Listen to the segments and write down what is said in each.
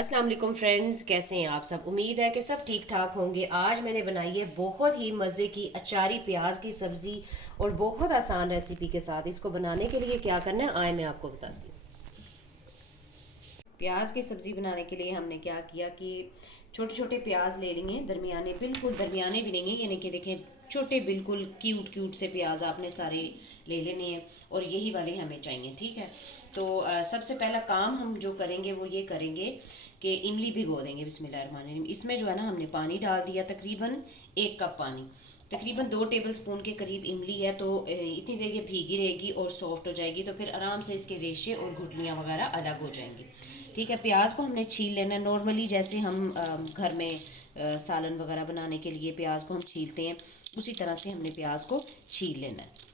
अस्सलाम वालेकुम फ्रेंड्स, कैसे हैं आप सब। उम्मीद है कि सब ठीक ठाक होंगे। आज मैंने बनाई है बहुत ही मज़े की अचारी प्याज की सब्ज़ी और बहुत आसान रेसिपी के साथ। इसको बनाने के लिए क्या करना है आए मैं आपको बताती हूँ। प्याज की सब्ज़ी बनाने के लिए हमने क्या किया कि छोटे छोटे प्याज ले लेंगे, दरमियाने, बिल्कुल दरमियाने भी लेंगे, यानी कि देखें छोटे बिल्कुल क्यूट क्यूट से प्याज आपने सारे ले लेने हैं और यही वाले हमें चाहिए। ठीक है, तो सबसे पहला काम हम जो करेंगे वो ये करेंगे कि इमली भिगो देंगे। बिस्मिल्लाहिर्रहमानिर्रहीम। इसमें जो है ना हमने पानी डाल दिया, तकरीबन 1 कप पानी, तकरीबन 2 टेबल स्पून के करीब इमली है, तो इतनी देर ये भीगी रहेगी और सॉफ्ट हो जाएगी, तो फिर आराम से इसके रेशे और गुठलियाँ वगैरह अलग हो जाएंगी। ठीक है, प्याज को हमने छील लेना है नॉर्मली, जैसे हम घर में सालन वगैरह बनाने के लिए प्याज को हम छीलते हैं, उसी तरह से हमने प्याज को छील लेना है।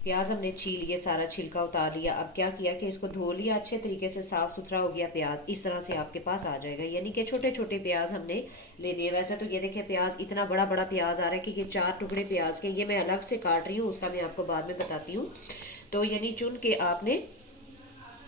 प्याज हमने छील लिया, सारा छिलका उतार लिया। अब क्या किया कि इसको धो लिया अच्छे तरीके से, साफ़ सुथरा हो गया प्याज। इस तरह से आपके पास आ जाएगा, यानी कि छोटे छोटे प्याज हमने ले लिए। वैसे तो ये देखिए प्याज इतना बड़ा बड़ा प्याज आ रहा है कि ये 4 टुकड़े प्याज के, ये मैं अलग से काट रही हूँ, उसका मैं आपको बाद में बताती हूँ। तो यानी चुन के आपने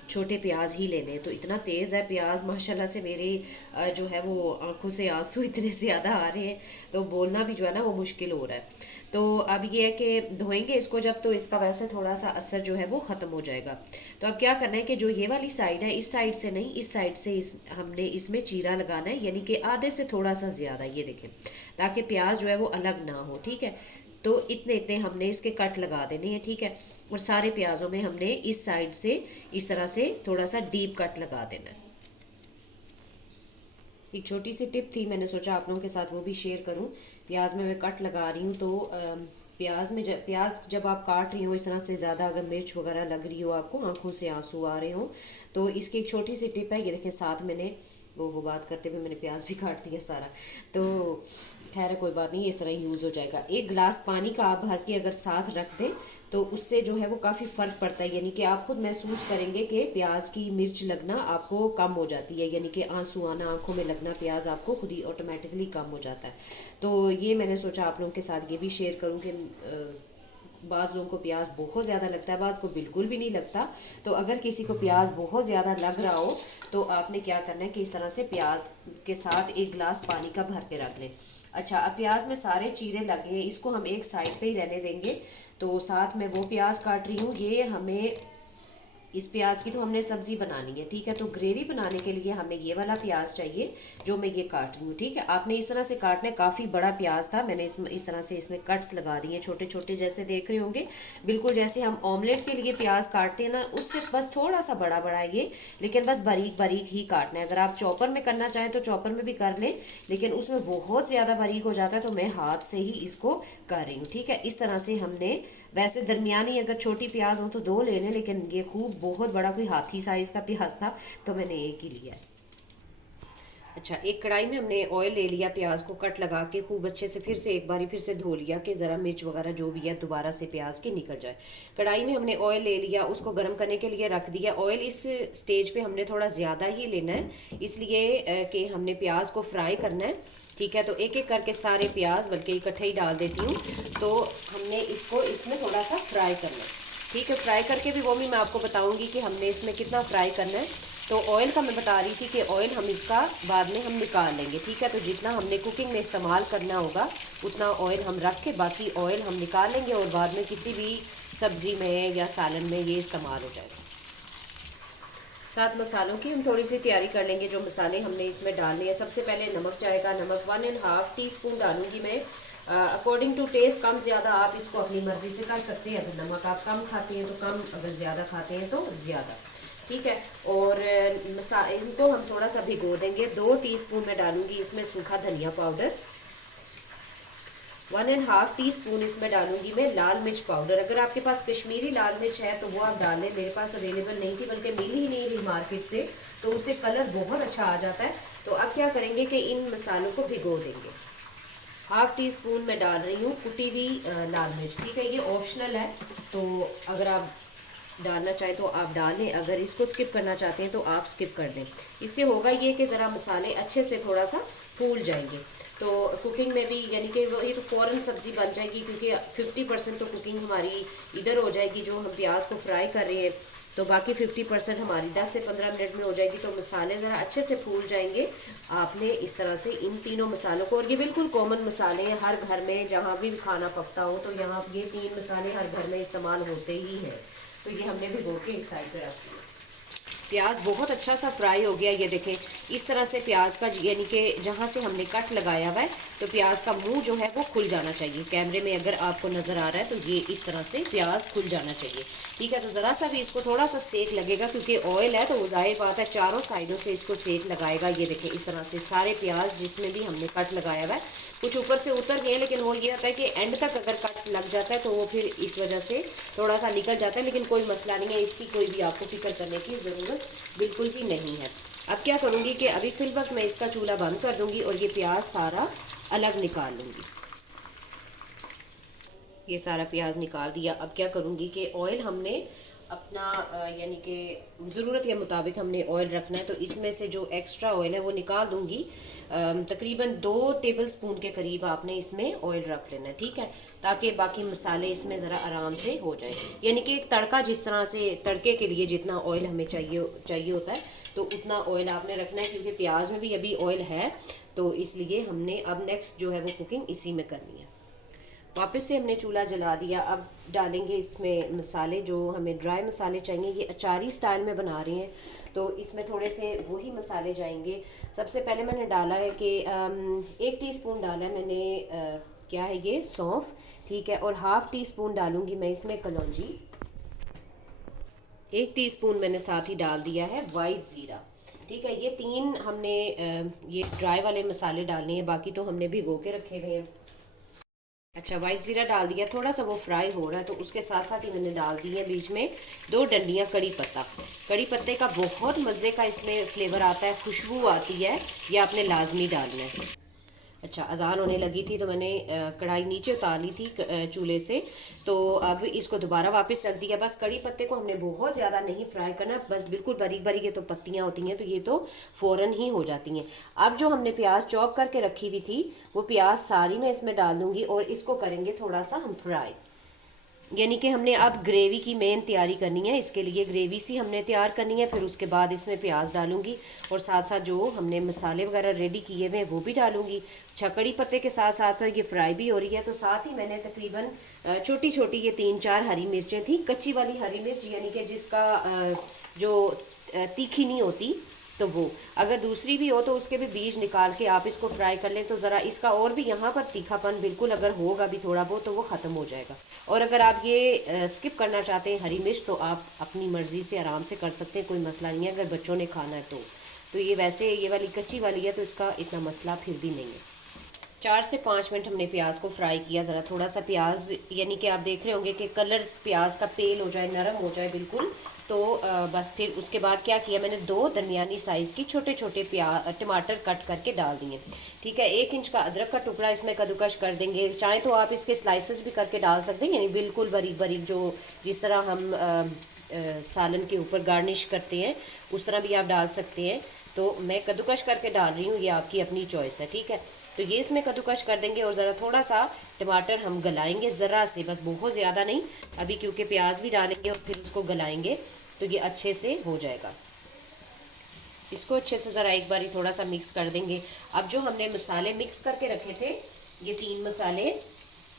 छोटे प्याज ही लेने। तो इतना तेज़ है प्याज माशाल्लाह से, मेरी जो है वो आंखों से आंसू इतने ज़्यादा आ रहे हैं, तो बोलना भी जो है ना वो मुश्किल हो रहा है। तो अब ये है कि धोएंगे इसको जब, तो इसका वैसे थोड़ा सा असर जो है वो ख़त्म हो जाएगा। तो अब क्या करना है कि जो ये वाली साइड है, इस साइड से नहीं, इस साइड से हमने इसमें चीरा लगाना है, यानी कि आधे से थोड़ा सा ज़्यादा, ये देखें, ताकि प्याज जो है वो अलग ना हो। ठीक है, तो इतने इतने हमने इसके कट लगा देने हैं। ठीक है, और सारे प्याज़ों में हमने इस साइड से इस तरह से थोड़ा सा डीप कट लगा देना है। एक छोटी सी टिप थी, मैंने सोचा आप लोगों के साथ वो भी शेयर करूं। प्याज में मैं कट लगा रही हूँ, तो प्याज जब आप काट रही हो इस तरह से, ज़्यादा अगर मिर्च वगैरह लग रही हो, आपको आंखों से आंसू आ रहे हो, तो इसकी एक छोटी सी टिप है। ये देखें, साथ मैंने वो बात करते हुए मैंने प्याज भी काट दिया सारा, तो खैर कोई बात नहीं, इस तरह यूज़ हो जाएगा। 1 गिलास पानी का आप भर के अगर साथ रख दें तो उससे जो है वो काफ़ी फ़र्क पड़ता है, यानी कि आप खुद महसूस करेंगे कि प्याज की मिर्च लगना आपको कम हो जाती है, यानी कि आंसू आना, आंखों में लगना, प्याज आपको खुद ही ऑटोमेटिकली कम हो जाता है। तो ये मैंने सोचा आप लोगों के साथ ये भी शेयर करूँ कि बाज़ लोगों को प्याज बहुत ज़्यादा लगता है, बाज़ को बिल्कुल भी नहीं लगता। तो अगर किसी को प्याज बहुत ज़्यादा लग रहा हो तो आपने क्या करना है कि इस तरह से प्याज के साथ 1 गिलास पानी का भर के रख लें। अच्छा, अब प्याज में सारे चीरे लगे हैं, इसको हम एक साइड पे ही रहने देंगे। तो साथ में वो प्याज काट रही हूँ, ये हमें इस प्याज की तो हमने सब्जी बनानी है। ठीक है, तो ग्रेवी बनाने के लिए हमें ये वाला प्याज चाहिए जो मैं ये काट रही हूँ। ठीक है, आपने इस तरह से काटना है। काफ़ी बड़ा प्याज था, मैंने इस तरह से इसमें कट्स लगा दिए छोटे छोटे, जैसे देख रहे होंगे, बिल्कुल जैसे हम ऑमलेट के लिए प्याज काटते हैं ना, उससे बस थोड़ा सा बड़ा बड़ा है ये, लेकिन बस बारीक बारीक ही काटना है। अगर आप चॉपर में करना चाहें तो चॉपर में भी कर लें, लेकिन उसमें बहुत ज़्यादा बारीक हो जाता है, तो मैं हाथ से ही इसको कर रही हूँ। ठीक है, इस तरह से हमने, वैसे दरमियानी अगर छोटी प्याज हो तो 2 ले लें, लेकिन ये खूब बहुत बड़ा कोई हाथी साइज़ का प्याज था, तो मैंने एक ही लिया। अच्छा, एक कढ़ाई में हमने ऑयल ले लिया, प्याज को कट लगा के खूब अच्छे से फिर से एक बारी फिर से धो लिया कि ज़रा मिर्च वगैरह जो भी है दोबारा से प्याज की निकल जाए। कढ़ाई में हमने ऑयल ले लिया, उसको गर्म करने के लिए रख दिया। ऑयल इस स्टेज पे हमने थोड़ा ज़्यादा ही लेना है, इसलिए कि हमने प्याज को फ्राई करना है। ठीक है, तो एक एक करके सारे प्याज बल्कि इकट्ठे ही डाल देती हूँ। तो हमने इसको इसमें थोड़ा सा फ्राई करना है। ठीक है, फ्राई करके भी वो भी मैं आपको बताऊंगी कि हमने इसमें कितना फ्राई करना है। तो ऑयल का मैं बता रही थी कि ऑयल हम इसका बाद में हम निकाल लेंगे। ठीक है, तो जितना हमने कुकिंग में इस्तेमाल करना होगा उतना ऑयल हम रख के बाकी ऑयल हम निकाल लेंगे, और बाद में किसी भी सब्ज़ी में या सालन में ये इस्तेमाल हो जाएगा। साथ मसालों की हम थोड़ी सी तैयारी कर लेंगे। जो मसाले हमने इसमें डालने हैं, सबसे पहले नमक जाएगा। नमक 1.5 टीस्पून डालूंगी मैं, अकॉर्डिंग टू टेस्ट। कम ज़्यादा आप इसको अपनी मर्ज़ी से कर सकते हैं, अगर नमक आप कम खाते हैं तो कम, अगर ज़्यादा खाते हैं तो ज़्यादा। ठीक है, और इनको हम थोड़ा सा भिगो देंगे। 2 टीस्पून मैं डालूंगी इसमें सूखा धनिया पाउडर। 1.5 टीस्पून इसमें डालूंगी मैं लाल मिर्च पाउडर। अगर आपके पास कश्मीरी लाल मिर्च है तो वो आप डाल लें, मेरे पास अवेलेबल नहीं थी, बल्कि मिल ही नहीं रही मार्केट से, तो उससे कलर बहुत अच्छा आ जाता है। तो अब क्या करेंगे कि इन मसालों को भिगो देंगे। 1/2 टीस्पून मैं डाल रही हूँ कुटी हुई लाल मिर्च। ठीक है, ये ऑप्शनल है, तो अगर आप डालना चाहें तो आप डालें, अगर इसको स्किप करना चाहते हैं तो आप स्किप कर दें। इससे होगा ये कि ज़रा मसाले अच्छे से थोड़ा सा फूल जाएंगे, तो कुकिंग में भी, यानी कि ये तो फ़ौरन सब्ज़ी बन जाएगी, क्योंकि 50% तो कुकिंग हमारी इधर हो जाएगी, जो हम प्याज को फ्राई कर रहे हैं तो बाकी 50% हमारी 10 से 15 मिनट में हो जाएगी। तो मसाले ज़रा अच्छे से फूल जाएंगे। आपने इस तरह से इन तीनों मसालों को, और ये बिल्कुल कॉमन मसाले हैं, हर घर में जहाँ भी खाना पकता हो तो यहाँ ये 3 मसाले हर घर में इस्तेमाल होते ही हैं। तो ये हमने भिगो के एक साइड पे रख दिया। प्याज बहुत अच्छा सा फ्राई हो गया, ये देखें इस तरह से प्याज का, यानी कि जहाँ से हमने कट लगाया हुआ है तो प्याज का मुंह जो है वो खुल जाना चाहिए। कैमरे में अगर आपको नज़र आ रहा है तो ये इस तरह से प्याज खुल जाना चाहिए। ठीक है, तो ज़रा सा भी इसको थोड़ा सा सेक लगेगा, क्योंकि ऑयल है तो जाहिर बात है चारों साइडों से इसको सेक लगाएगा। ये देखें इस तरह से सारे प्याज जिसमें भी हमने कट लगाया हुआ है, कुछ ऊपर से उतर गए, लेकिन वो ये होता है कि एंड तक अगर कट लग जाता है तो वो फिर इस वजह से थोड़ा सा निकल जाता है, लेकिन कोई मसला नहीं है, इसकी कोई भी आपको फिक्र करने की ज़रूरत बिल्कुल भी नहीं है। अब क्या करूँगी कि अभी फिल वक्त मैं इसका चूल्हा बंद कर दूँगी और ये प्याज सारा अलग निकाल लूँगी। ये सारा प्याज निकाल दिया। अब क्या करूँगी कि ऑयल हमने अपना यानी कि ज़रूरत के मुताबिक हमने ऑयल रखना है, तो इसमें से जो एक्स्ट्रा ऑयल है वो निकाल दूँगी। तकरीबन 2 टेबल स्पून के करीब आपने इसमें ऑयल रख लेना है, ठीक है, ताकि बाकी मसाले इसमें ज़रा आराम से हो जाए। यानी कि एक तड़का जिस तरह से, तड़के के लिए जितना ऑयल हमें चाहिए होता है तो उतना ऑयल आपने रखना है, क्योंकि प्याज में भी अभी ऑयल है, तो इसलिए हमने अब नेक्स्ट जो है वो कुकिंग इसी में करनी है। वापस से हमने चूल्हा जला दिया। अब डालेंगे इसमें मसाले, जो हमें ड्राई मसाले चाहिए। ये अचारी स्टाइल में बना रहे हैं तो इसमें थोड़े से वही मसाले जाएंगे। सबसे पहले मैंने डाला है कि 1 टीस्पून डाला है मैंने, क्या है ये, सौंफ, ठीक है, और ½ टीस्पून डालूंगी मैं इसमें कलौंजी। 1 टीस्पून मैंने साथ ही डाल दिया है वाइट ज़ीरा, ठीक है। ये 3 हमने ये ड्राई वाले मसाले डालने हैं, बाकी तो हमने भिगो के रखे हुए हैं। अच्छा, वाइट ज़ीरा डाल दिया, थोड़ा सा वो फ्राई हो रहा है तो उसके साथ साथ ही मैंने डाल दी है बीच में 2 डंडियाँ कड़ी पत्ता। कड़ी पत्ते का बहुत मज़े का इसमें फ्लेवर आता है, खुशबू आती है, ये आपने लाजमी डालना है। अच्छा, अजान होने लगी थी तो मैंने कढ़ाई नीचे उतार ली थी चूल्हे से, तो अब इसको दोबारा वापस रख दिया। बस कड़ी पत्ते को हमने बहुत ज़्यादा नहीं फ्राई करना, बस बिल्कुल बारीक बारीक, ये तो पत्तियाँ होती हैं तो ये तो फ़ौरन ही हो जाती हैं। अब जो हमने प्याज चॉप करके रखी हुई थी वो प्याज सारी मैं इसमें डाल दूँगी और इसको करेंगे थोड़ा सा हम फ्राई। यानी कि हमने अब ग्रेवी की मेन तैयारी करनी है, इसके लिए ग्रेवी सी हमने तैयार करनी है, फिर उसके बाद इसमें प्याज डालूंगी और साथ साथ जो हमने मसाले वगैरह रेडी किए हुए हैं वो भी डालूंगी। अच्छा, कड़ी पत्ते के साथ साथ ये फ्राई भी हो रही है, तो साथ ही मैंने तकरीबन छोटी छोटी ये 3-4 हरी मिर्चें थी, कच्ची वाली हरी मिर्च, यानी कि जिसका जो तीखी नहीं होती, तो वो अगर दूसरी भी हो तो उसके भी बीज निकाल के आप इसको फ्राई कर लें, तो ज़रा इसका और भी यहाँ पर तीखापन बिल्कुल अगर होगा भी थोड़ा बहुत तो वो ख़त्म हो जाएगा। और अगर आप ये स्किप करना चाहते हैं हरी मिर्च तो आप अपनी मर्ज़ी से आराम से कर सकते हैं, कोई मसला नहीं है अगर बच्चों ने खाना है तो ये वैसे ये वाली कच्ची वाली है तो इसका इतना मसला फिर भी नहीं है। 4 से 5 मिनट हमने प्याज को फ्राई किया। ज़रा थोड़ा सा प्याज, यानी कि आप देख रहे होंगे कि कलर प्याज का पेल हो जाए, नरम हो जाए बिल्कुल, तो बस फिर उसके बाद क्या किया मैंने, 2 दरमियानी साइज़ की छोटे छोटे टमाटर कट करके डाल दिए, ठीक है। 1 इंच का अदरक का टुकड़ा इसमें कद्दूकश कर देंगे, चाहे तो आप इसके स्लाइसेस भी करके डाल सकते हैं, यानी बिल्कुल बारीक बारीक, जो जिस तरह हम सालन के ऊपर गार्निश करते हैं उस तरह भी आप डाल सकते हैं। तो मैं कद्दूकश करके डाल रही हूँ, ये आपकी अपनी चॉइस है, ठीक है। तो ये इसमें कद्दूकश कर देंगे और ज़रा थोड़ा सा टमाटर हम गलाएंगे, ज़रा से, बस बहुत ज़्यादा नहीं अभी, क्योंकि प्याज भी डालेंगे और फिर उसको गलाएंगे तो ये अच्छे से हो जाएगा। इसको अच्छे से ज़रा एक बारी थोड़ा सा मिक्स कर देंगे। अब जो हमने मसाले मिक्स करके रखे थे, ये 3 मसाले,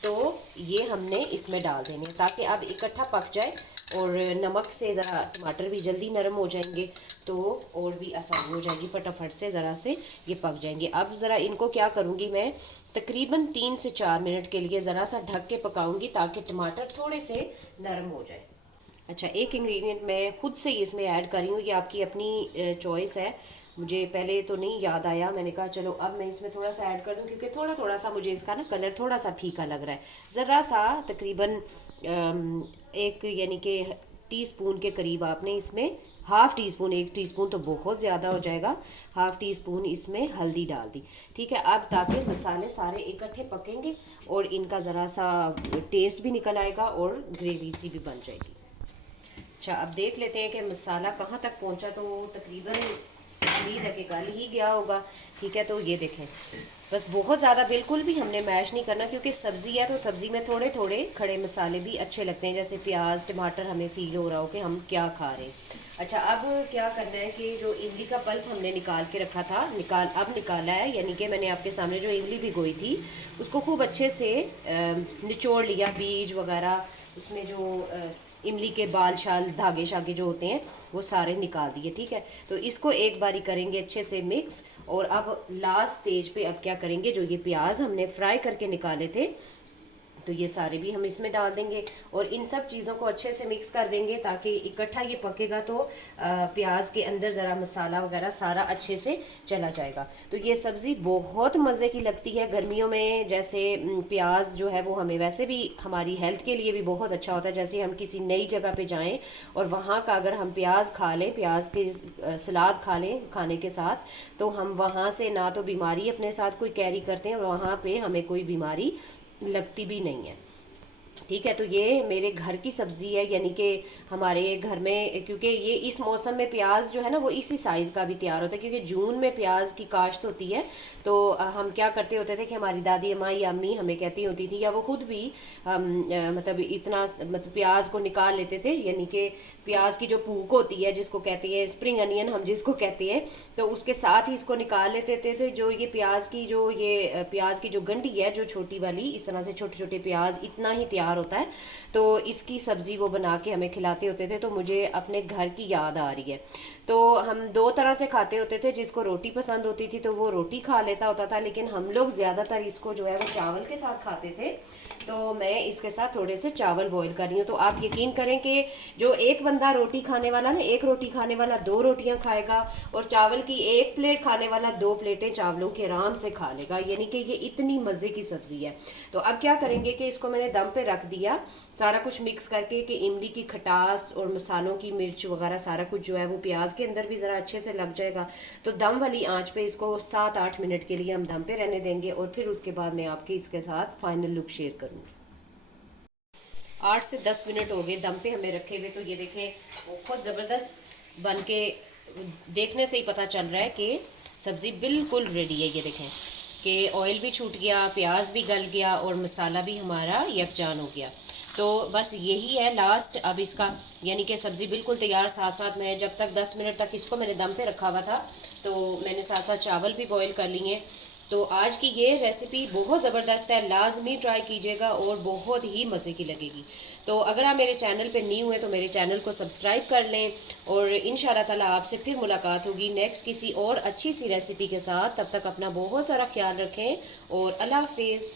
तो ये हमने इसमें डाल देने ताकि अब इकट्ठा पक जाए, और नमक से ज़रा टमाटर भी जल्दी नरम हो जाएंगे तो और भी आसान हो जाएगी, फटाफट से ज़रा से ये पक जाएंगे। अब ज़रा इनको क्या करूँगी मैं, तकरीबन 3 से 4 मिनट के लिए ज़रा सा ढक के पकाऊंगी ताकि टमाटर थोड़े से नरम हो जाए। अच्छा, एक इंग्रेडिएंट मैं खुद से इसमें ऐड कर रही हूँ, ये आपकी अपनी चॉइस है, मुझे पहले तो नहीं याद आया, मैंने कहा चलो अब मैं इसमें थोड़ा सा ऐड कर दूँ, क्योंकि थोड़ा थोड़ा सा मुझे इसका ना कलर थोड़ा सा फीका लग रहा है। ज़रा सा तकरीबन एक, यानी कि टीस्पून के करीब आपने इसमें ½ टीस्पून, 1 टीस्पून तो बहुत ज़्यादा हो जाएगा, ½ टीस्पून इसमें हल्दी डाल दी, ठीक है। अब ताकि मसाले सारे इकट्ठे पकेंगे और इनका ज़रा सा टेस्ट भी निकल आएगा और ग्रेवी सी भी बन जाएगी। अच्छा, अब देख लेते हैं कि मसाला कहाँ तक पहुँचा, तो तकरीबन उम्मीद है कि गल ही गया होगा। ठीक है, तो ये देखें, बस बहुत ज़्यादा बिल्कुल भी हमने मैश नहीं करना, क्योंकि सब्ज़ी है तो सब्ज़ी में थोड़े थोड़े खड़े मसाले भी अच्छे लगते हैं, जैसे प्याज टमाटर, हमें फील हो रहा हो कि हम क्या खा रहे हैं। अच्छा, अब क्या करना है कि जो इमली का पल्प हमने निकाल के रखा था, अब निकाला है, यानी कि मैंने आपके सामने जो इमली भिगोई थी उसको खूब अच्छे से निचोड़ लिया, बीज वगैरह उसमें जो इमली के बाल शाल धागे शागे जो होते हैं वो सारे निकाल दिए। ठीक है, तो इसको एक बारी करेंगे अच्छे से मिक्स। और अब लास्ट स्टेज पे अब क्या करेंगे, जो ये प्याज हमने फ्राई करके निकाले थे तो ये सारे भी हम इसमें डाल देंगे और इन सब चीज़ों को अच्छे से मिक्स कर देंगे, ताकि इकट्ठा ये पकेगा तो प्याज के अंदर ज़रा मसाला वगैरह सारा अच्छे से चला जाएगा। तो ये सब्ज़ी बहुत मज़े की लगती है गर्मियों में। जैसे प्याज जो है वो हमें वैसे भी हमारी हेल्थ के लिए भी बहुत अच्छा होता है। जैसे हम किसी नई जगह पे जाएं और वहाँ का अगर हम प्याज खा लें, प्याज के सलाद खा लें खाने के साथ, तो हम वहाँ से ना तो बीमारी अपने साथ कोई कैरी करते हैं और वहाँ पे हमें कोई बीमारी लगती भी नहीं है। ठीक है, तो ये मेरे घर की सब्जी है, यानी कि हमारे घर में, क्योंकि ये इस मौसम में प्याज जो है ना वो इसी साइज़ का भी तैयार होता है, क्योंकि जून में प्याज की काश्त होती है। तो हम क्या करते होते थे कि हमारी दादी अम्मा या अम्मी हमें कहती होती थी, या वो खुद भी मतलब इतना मतलब प्याज को निकाल लेते थे, यानी कि प्याज की जो पूक होती है जिसको कहते हैं स्प्रिंग अनियन हम जिसको कहते हैं, तो उसके साथ ही इसको निकाल लेते थे। जो ये प्याज की जो गंडी है जो छोटी वाली, इस तरह से छोटे छोटे प्याज इतना ही तैयार होता है, तो इसकी सब्जी वो बना के हमें खिलाते होते थे। तो मुझे अपने घर की याद आ रही है। तो हम दो तरह से खाते होते थे, जिसको रोटी पसंद होती थी तो वो रोटी खा लेता होता था, लेकिन हम लोग ज्यादातर इसको जो है वो चावल के साथ खाते थे। तो मैं इसके साथ थोड़े से चावल बॉईल कर रही हूँ। तो आप यकीन करें कि जो एक बंदा रोटी खाने वाला ना, एक रोटी खाने वाला दो रोटियां खाएगा, और चावल की एक प्लेट खाने वाला दो प्लेटें चावलों के आराम से खा लेगा, यानी कि ये इतनी मजे की सब्जी है। तो अब क्या करेंगे कि इसको मैंने दम पे रख दिया सारा कुछ मिक्स करके, कि इमली की खटास और मसालों की मिर्च वगैरह सारा कुछ जो है वो प्याज के अंदर भी ज़रा अच्छे से लग जाएगा। तो दम वाली आंच पे इसको 7-8 मिनट के लिए हम दम पे रहने देंगे, और फिर उसके बाद मैं आपके इसके साथ फाइनल लुक शेयर करूँगी। 8 से 10 मिनट हो गए दम पे हमें रखे हुए। तो ये देखें, बहुत ज़बरदस्त बन के, देखने से ही पता चल रहा है कि सब्ज़ी बिल्कुल रेडी है। ये देखें कि ऑयल भी छूट गया, प्याज भी गल गया और मसाला भी हमारा यकजान हो गया। तो बस यही है लास्ट अब इसका, यानी कि सब्ज़ी बिल्कुल तैयार। साथ साथ मैं जब तक 10 मिनट तक इसको मैंने दम पे रखा हुआ था, तो मैंने साथ साथ चावल भी बॉईल कर लिए। तो आज की ये रेसिपी बहुत ज़बरदस्त है, लाजमी ट्राई कीजिएगा और बहुत ही मज़े की लगेगी। तो अगर आप मेरे चैनल पे न्यू हैं तो मेरे चैनल को सब्सक्राइब कर लें, और इंशाल्लाह ताला आपसे फिर मुलाकात होगी नेक्स्ट किसी और अच्छी सी रेसिपी के साथ। तब तक अपना बहुत सारा ख्याल रखें और अल्लाह हाफिज़।